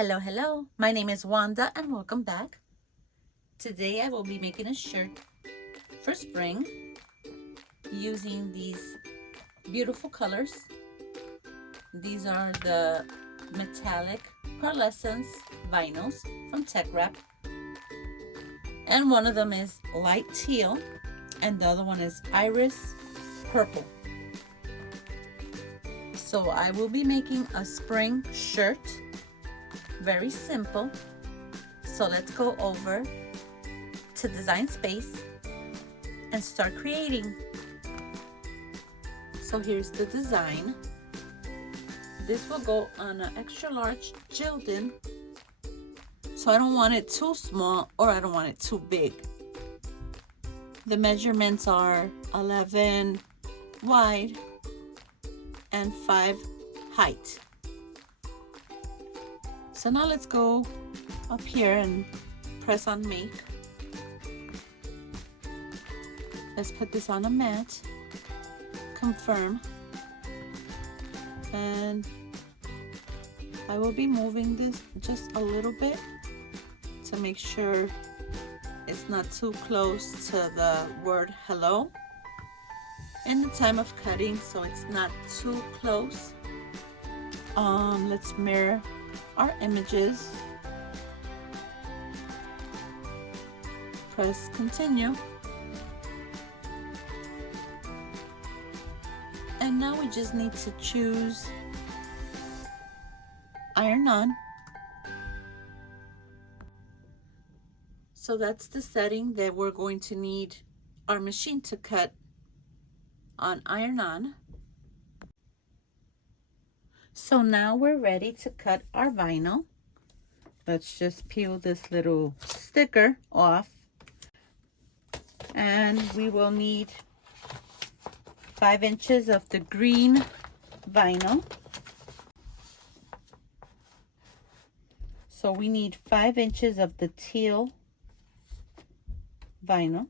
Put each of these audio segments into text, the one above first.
Hello, my name is Wanda and welcome back. Today I will be making a shirt for spring using these beautiful colors. These are the metallic pearlescent vinyls from Teckwrap, and one of them is light teal and the other one is iris purple. So I will be making a spring shirt, very simple. So let's go over to Design Space and start creating. So here's the design. This will go on an extra large Gildan. So I don't want it too small or I don't want it too big. The measurements are 11 wide and 5 height. So now let's go up here and press on make. Let's put this on a mat, confirm, and I will be moving this just a little bit to make sure it's not too close to the word hello in the time of cutting, so it's not too close. Let's mirror our images. Press continue. And now we just need to choose iron on. So that's the setting that we're going to need our machine to cut on iron on. So now we're ready to cut our vinyl. Let's just peel this little sticker off. And we will need 5 inches of the green vinyl. So we need 5 inches of the teal vinyl.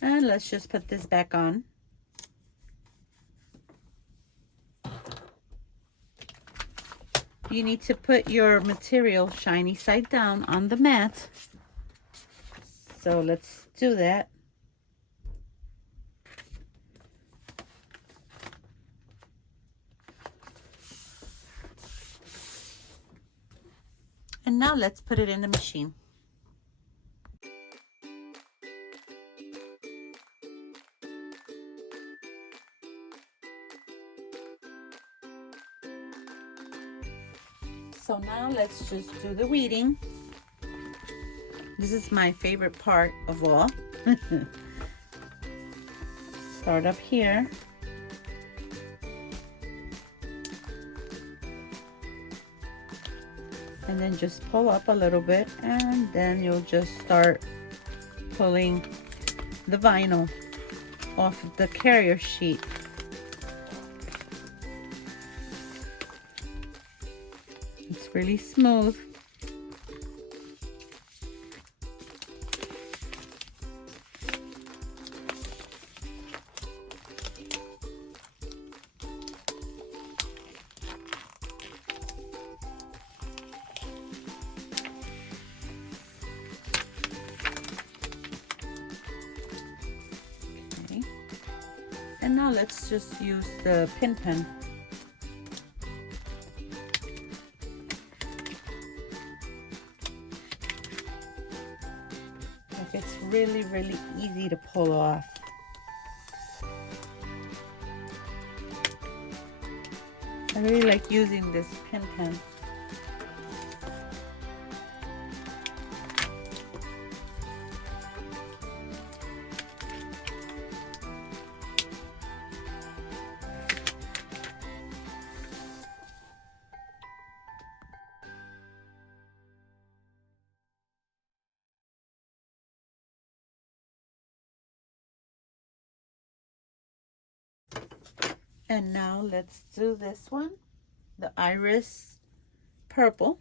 And let's just put this back on. You need to put your material shiny side down on the mat. So let's do that. And now let's put it in the machine. So now let's just do the weeding. This is my favorite part of all. Start up here. And then just pull up a little bit, and then you'll just start pulling the vinyl off of the carrier sheet. It's really smooth. Okay. And now let's just use the pin pen. It's really easy to pull off. I really like using this pin pen. And now let's do this one, the iris purple.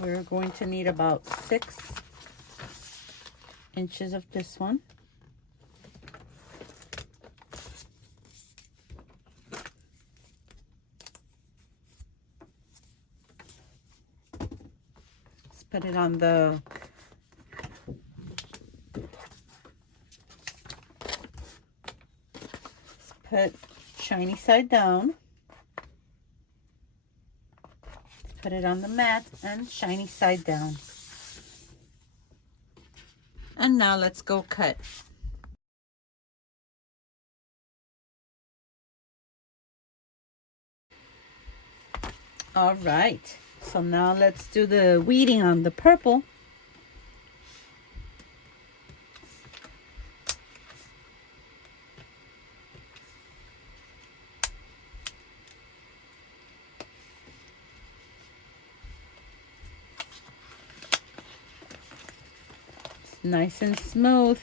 We're going to need about 6 inches of this one. Let's put it on the put shiny side down. Let's put it on the mat and shiny side down. And now let's go cut. All right, so now let's do the weeding on the purple. It's nice and smooth.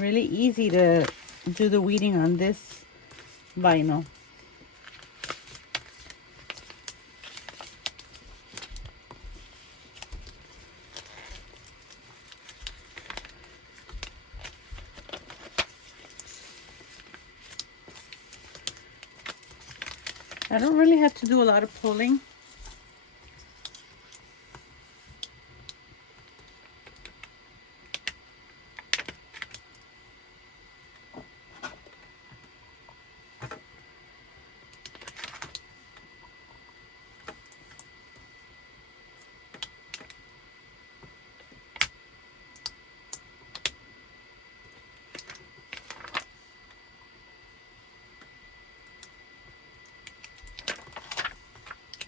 Really easy to do the weeding on this vinyl. I don't really have to do a lot of pulling.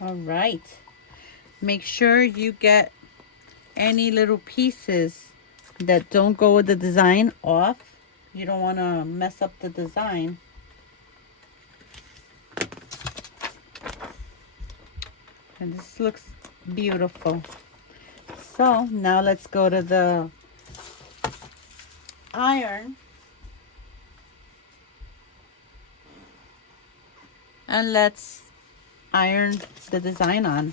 All right, make sure you get any little pieces that don't go with the design off. You don't want to mess up the design. And this looks beautiful. So now let's go to the iron. And let's iron the design on.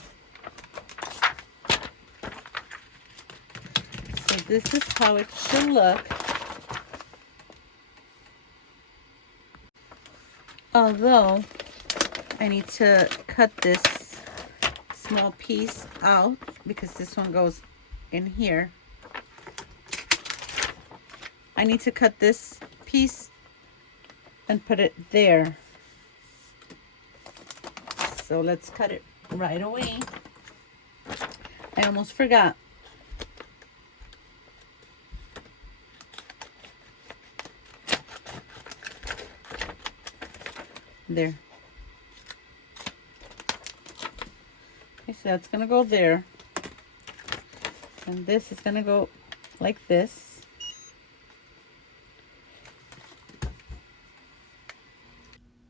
So this is how it should look. Although I need to cut this small piece out because this one goes in here. I need to cut this piece and put it there. So let's cut it right away. I almost forgot. There. Okay, so that's gonna go there. And this is gonna go like this.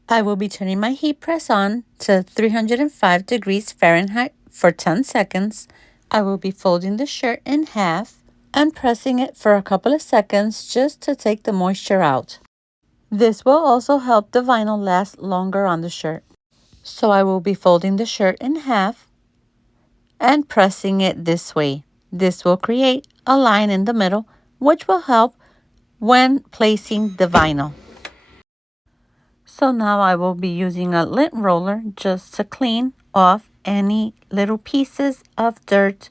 I will be turning my heat press on to 305 degrees Fahrenheit for 10 seconds. I will be folding the shirt in half and pressing it for a couple of seconds just to take the moisture out. This will also help the vinyl last longer on the shirt. So I will be folding the shirt in half and pressing it this way. This will create a line in the middle, which will help when placing the vinyl. So now I will be using a lint roller just to clean off any little pieces of dirt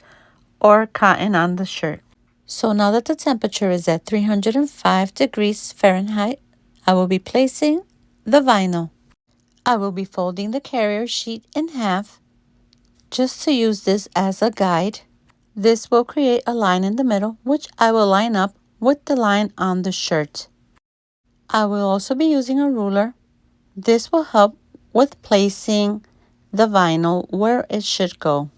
or cotton on the shirt. So now that the temperature is at 305 degrees Fahrenheit, I will be placing the vinyl. I will be folding the carrier sheet in half just to use this as a guide. This will create a line in the middle, which I will line up with the line on the shirt. I will also be using a ruler. This will help with placing the vinyl where it should go.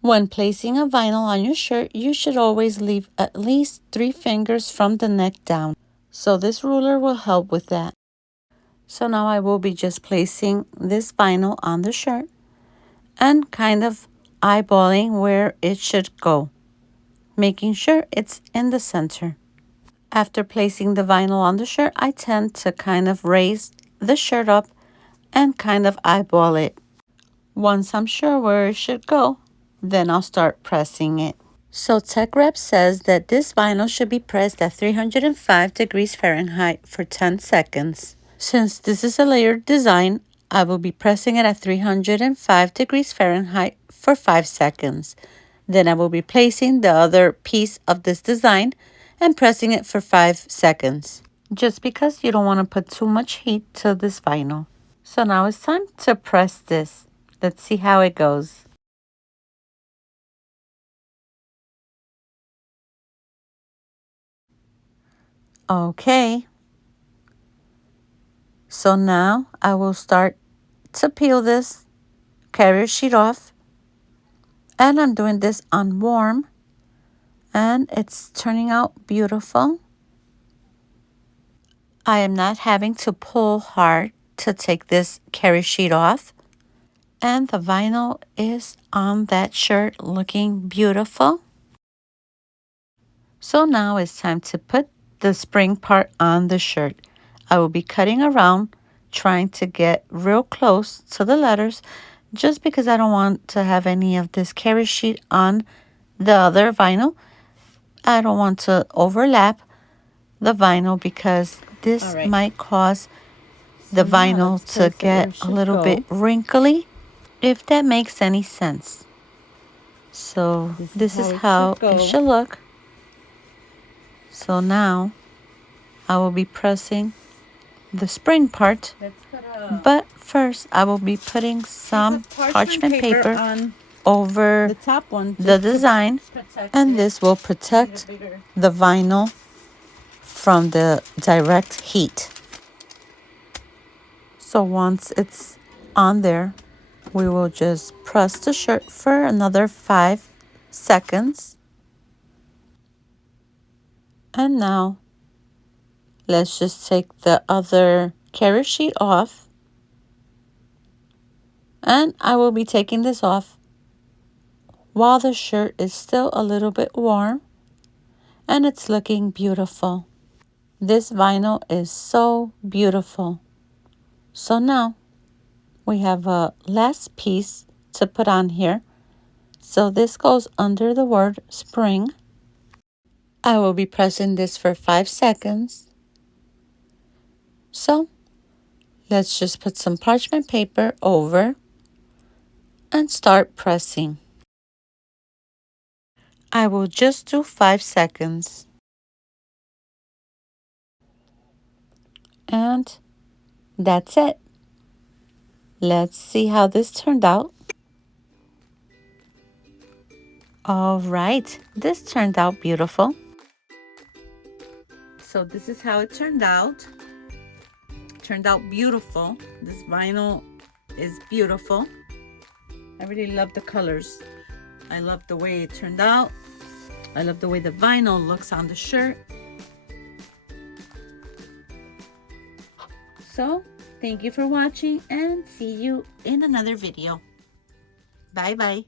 When placing a vinyl on your shirt, you should always leave at least 3 fingers from the neck down. So this ruler will help with that. So now I will be just placing this vinyl on the shirt and kind of eyeballing where it should go, making sure it's in the center. After placing the vinyl on the shirt, I tend to kind of raise the shirt up and kind of eyeball it. Once I'm sure where it should go, then I'll start pressing it. So Teckwrap says that this vinyl should be pressed at 305 degrees Fahrenheit for 10 seconds. Since this is a layered design, I will be pressing it at 305 degrees Fahrenheit for 5 seconds. Then I will be placing the other piece of this design and pressing it for 5 seconds. Just because you don't want to put too much heat to this vinyl. So now it's time to press this. Let's see how it goes. Okay. So now I will start to peel this carrier sheet off. And I'm doing this on warm. And it's turning out beautiful. I am not having to pull hard to take this carrier sheet off. And the vinyl is on that shirt looking beautiful. So now it's time to put the spring part on the shirt. I will be cutting around, trying to get real close to the letters, just because I don't want to have any of this carrier sheet on the other vinyl. I don't want to overlap the vinyl because this might cause the vinyl to get a little bit wrinkly, if that makes any sense. So this is how it should look. So now I will be pressing the spring part, but first I will be putting some parchment paper over the top one, the design, and this will protect the vinyl from the direct heat. So once it's on there, we will just press the shirt for another 5 seconds. And now let's just take the other carrier sheet off. And I will be taking this off while the shirt is still a little bit warm and it's looking beautiful. This vinyl is so beautiful. So now we have a last piece to put on here. So this goes under the word spring. I will be pressing this for 5 seconds. So let's just put some parchment paper over and start pressing. I will just do 5 seconds. And that's it. Let's see how this turned out. All right, this turned out beautiful. So this is how it turned out. Turned out beautiful. This vinyl is beautiful. I really love the colors. I love the way it turned out. I love the way the vinyl looks on the shirt. So thank you for watching and see you in another video. Bye bye.